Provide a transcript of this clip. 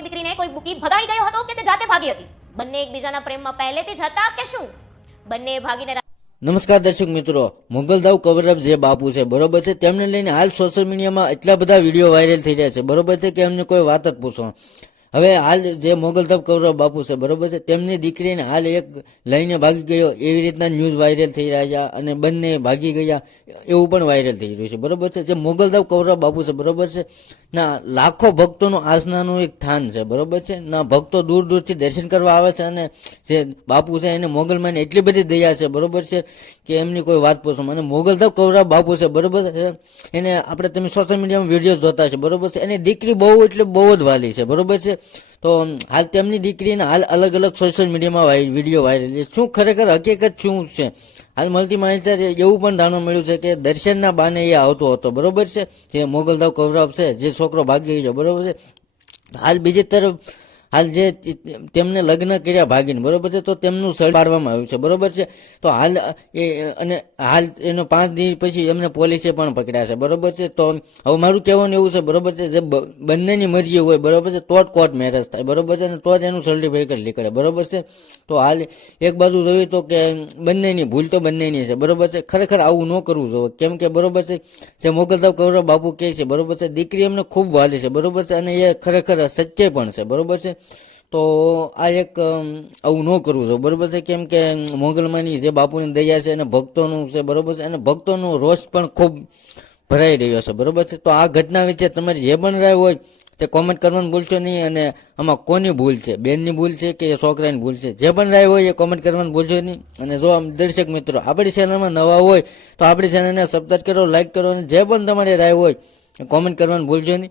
બાપુની દીકરીને કોઈ બુકી ભગાડી ગયો હતો કે તે જાતે ભાગી હતી? બંને એકબીજાના પ્રેમમાં પહેલેથી જ હતા કે શું? બંને ભાગીને નમસ્કાર દર્શક મિત્રો મોગલદાવ કવરઅપ જે બાપુ છે, બરોબર છે? તેમને લઈને હાલ સોશિયલ મીડિયામાં એટલા બધા વીડિયો વાયરલ થઈ રહ્યા છે, બરોબર છે કે એમને કોઈ વાત જ પૂછો? હવે હાલ જે મોગલધાવ કૌરવ બાપુ છે, બરોબર છે? તેમની દીકરીને હાલ એક લઈને ભાગી ગયો એવી રીતના ન્યૂઝ વાયરલ થઈ રહ્યા અને બંને ભાગી ગયા, એવું પણ વાયરલ થઈ રહ્યું છે, બરોબર છે? જે મોગલધાવ કૌરવ બાપુ છે, બરોબર છે? ના, લાખો ભક્તોનું આસનાનું એક સ્થાન છે, બરોબર છે? ના, ભક્તો દૂર દૂરથી દર્શન કરવા આવે છે અને જે બાપુ છે એને મોગલમાં એટલી બધી દયા છે, બરોબર છે? કે એમની કોઈ વાત પૂછો. અને તો કૌરવ બાપુ છે, બરોબર છે? એને આપણે તમે સોશિયલ મીડિયામાં વીડિયો જોતા છે, બરોબર છે? એની દીકરી બહુ એટલે બહુ જ વાલી છે, બરોબર છે? તો હાલ તેમની દીકરીને હાલ અલગ અલગ સોશિયલ મીડિયામાં વીડિયો વાયરલ છે. શું ખરેખર હકીકત શું છે? હાલ મળતી માહિતી એવું પણ જાણવા મળ્યું છે કે દર્શનના બાને એ આવતો હતો. બરોબર છે? જે મોગલધાવ કૌરવ છે, જે છોકરો ભાગી ગયો બરોબર છે? હાલ બીજી તરફ હાલ જે તેમને લગ્ન કર્યા ભાગીને બરોબર છે તો તેમનું સળ પાડવામાં આવ્યું છે બરોબર છે તો હાલ એ અને હાલ એનો પાંચ દિવસ પછી એમને પોલીસે પણ પકડ્યા છે બરોબર છે તો હવે મારું કહેવાનું એવું છે બરોબર છે જે બંનેની મરજી હોય બરોબર છે તો જ કોર્ટ મેરેજ થાય બરોબર છે અને તો જ એનું સર્ટિફિકેટ નીકળે બરોબર છે તો હાલ એક બાજુ જોઈએ તો કે બંનેની ભૂલ તો બંનેની છે બરોબર છે ખરેખર આવું ન કરવું જોઈએ કેમ કે બરોબર છે જે મોગલદાવ કૌરવ બાપુ કહે છે બરોબર છે દીકરી એમને ખૂબ વાલી છે બરોબર છે અને એ ખરેખર સચ્ચે પણ છે બરોબર છે તો આ એક આવું ન કરવું જોઈએ. બરોબર છે? કેમ કે મોગલમાંની જે બાપુની દયા છે અને ભક્તોનું છે, બરોબર છે? અને ભક્તોનો રોષ પણ ખૂબ ભરાઈ રહ્યો છે, બરોબર છે? તો આ ઘટના વિશે તમારી જે પણ રાય હોય, તે કોમેન્ટ કરવાનું ભૂલશો નહીં અને આમાં કોની ભૂલ છે? બેનની ભૂલ છે કે છોકરાની ભૂલ છે? જે પણ રાય હોય એ કોમેન્ટ કરવાનું ભૂલશો નહીં. અને જો આમ દર્શક મિત્રો, આપણી ચેનલમાં નવા હોય, તો આપણી ચેનલને સબસ્ક્રાઈબ કરો લાઈક કરો અને જે પણ તમારી રાય હોય, એ કોમેન્ટ કરવાનું ભૂલશો નહીં.